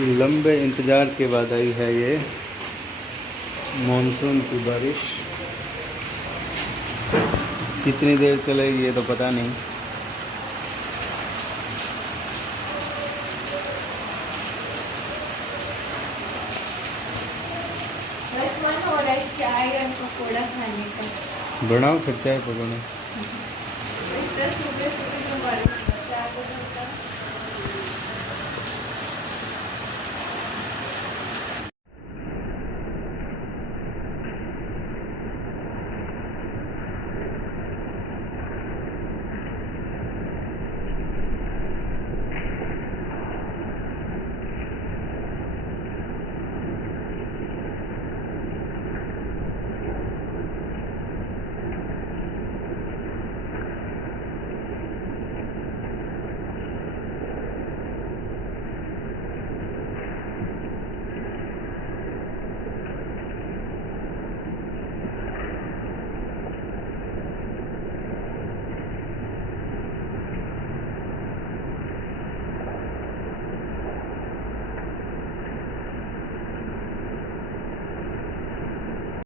लंबे इंतज़ार के बाद आई है ये मानसून की बारिश। कितनी देर चलेगी ये तो पता नहीं। बस मन हो रहा है चाय और पकौड़ा खाने का। बनाओ फिर चाय पकौड़े। इस तरह सुबह सुबह जो बारिश चाय को बनता